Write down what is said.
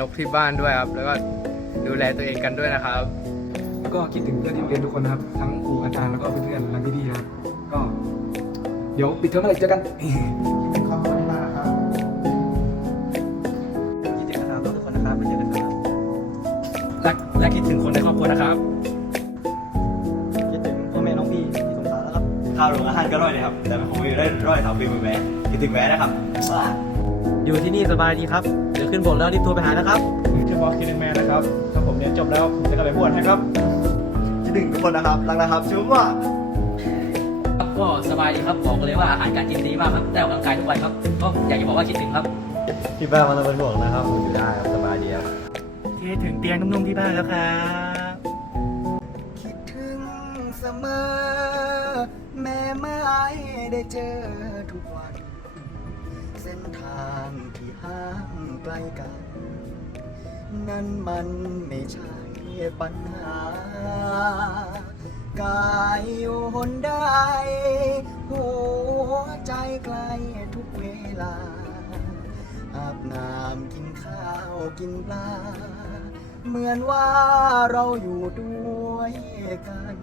นกที่บ้านด้วยครับ แล้วก็ดูแลตัวเองกันด้วยนะครับ แล้วก็คิดถึงเพื่อนที่โรงเรียนทุกคนนะครับ ทั้งครูอาจารย์แล้วก็เพื่อนๆและพี่ๆนะครับก็ เดี๋ยวปิดเทอมเมื่อไหร่เจอกันเป็นครอบครัวที่มากนะครับคิดถึงนะครับทุกคนนะครับไปเจอกันครับและและคิดถึงคนในครอบครัวนะครับคิดถึงพ่อแม่น้องพี่ที่สงขลาแล้วครับข้าวโรงอาหารก็อร่อยเลยครับ แต่มันคงไม่ได้ร่อยเท่าฟิล์มอแม่คิดถึงแม่นะครับว้า อยู่ที่นี่สบายดีครับ เดี๋ยวขึ้นบกแล้วรีบโทรไปหานะครับชื่อบอกคิดถึงแม่นะครับ ถ้าผมเรียนจบแล้วผมจะกลับไปบวชให้ครับคิดถึงทุกคนนะครับรักนะครับชุ่มว่าครับก็สบายดีครับบอกเลยว่าอาหารการกินดีมากครับได้ออกกำลังกายทุกวันครับก็อยากจะบอกว่าคิดถึงครับ พี่บ้านมันต้องเป็นห่วงนะครับผมอยู่ได้ครับสบายดีครับคิดถึงเตียงนุ่มๆที่บ้านแล้วครับคิดถึงเสมอ แม่ไม่ได้เจอทุกวันเส้นทางที่ห่างไกลกัน นั่นมันไม่ใช่ปัญหา กายอยู่หนใดหัวใจไกลทุกเวลา อาบน้ำกินข้าวกินปลา เหมือนว่าเราอยู่ด้วยกัน